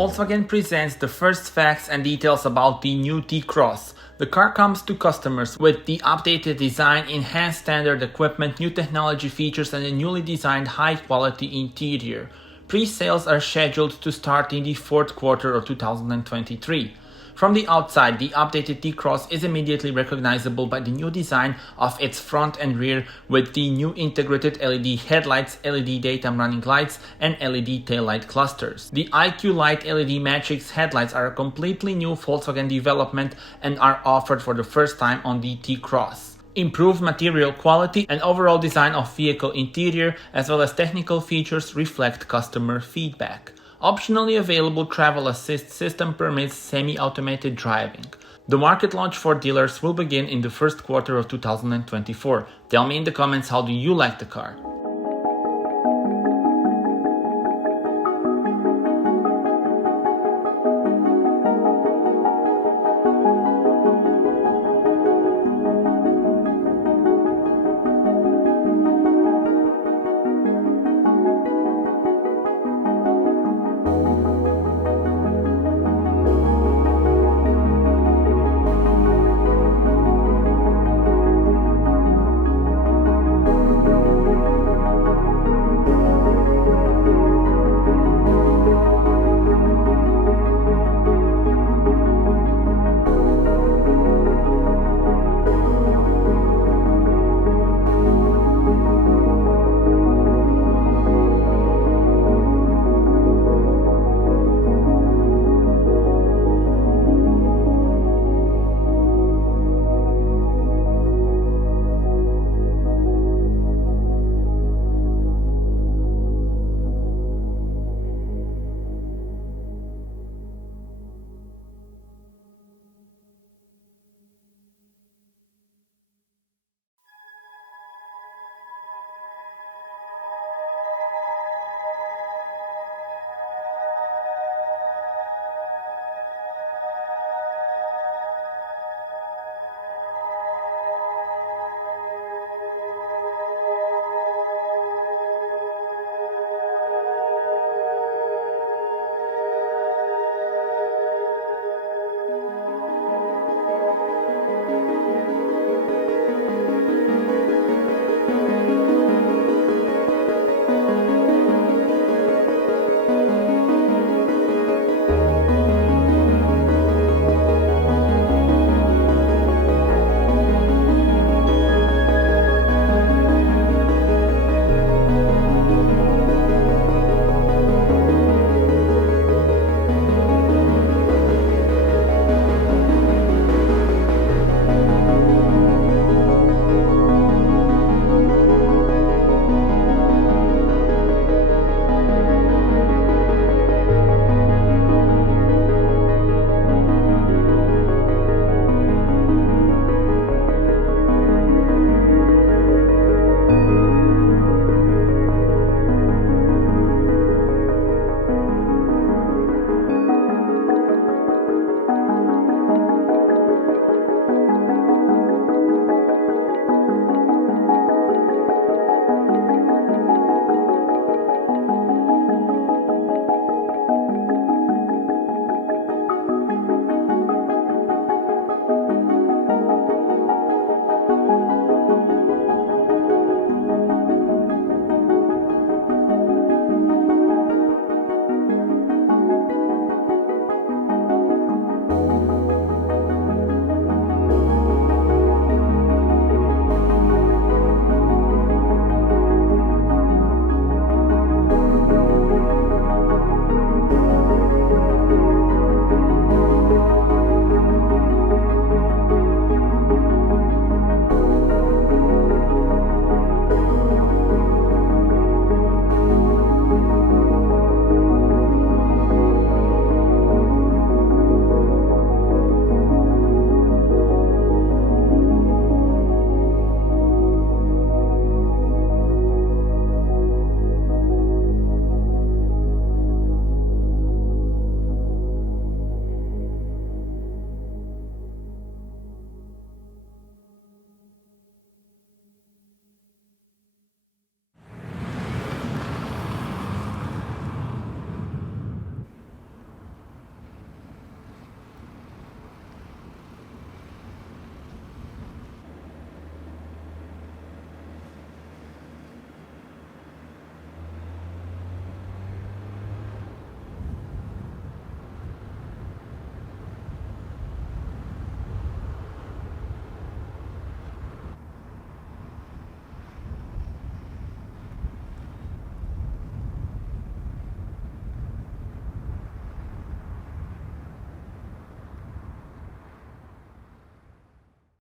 Volkswagen presents the first facts and details about the new T-CROSS. The car comes to customers with the updated design, enhanced standard equipment, new technology features and a newly designed high-quality interior. Pre-sales are scheduled to start in the fourth quarter of 2023. From the outside, the updated T-CROSS is immediately recognizable by the new design of its front and rear with the new integrated LED headlights, LED daytime running lights, and LED taillight clusters. The IQ.LIGHT LED Matrix headlights are a completely new Volkswagen development and are offered for the first time on the T-CROSS. Improved material quality and overall design of vehicle interior as well as technical features reflect customer feedback. Optionally available travel assist system permits semi-automated driving. The market launch for dealers will begin in the first quarter of 2024. Tell me in the comments, how do you like the car?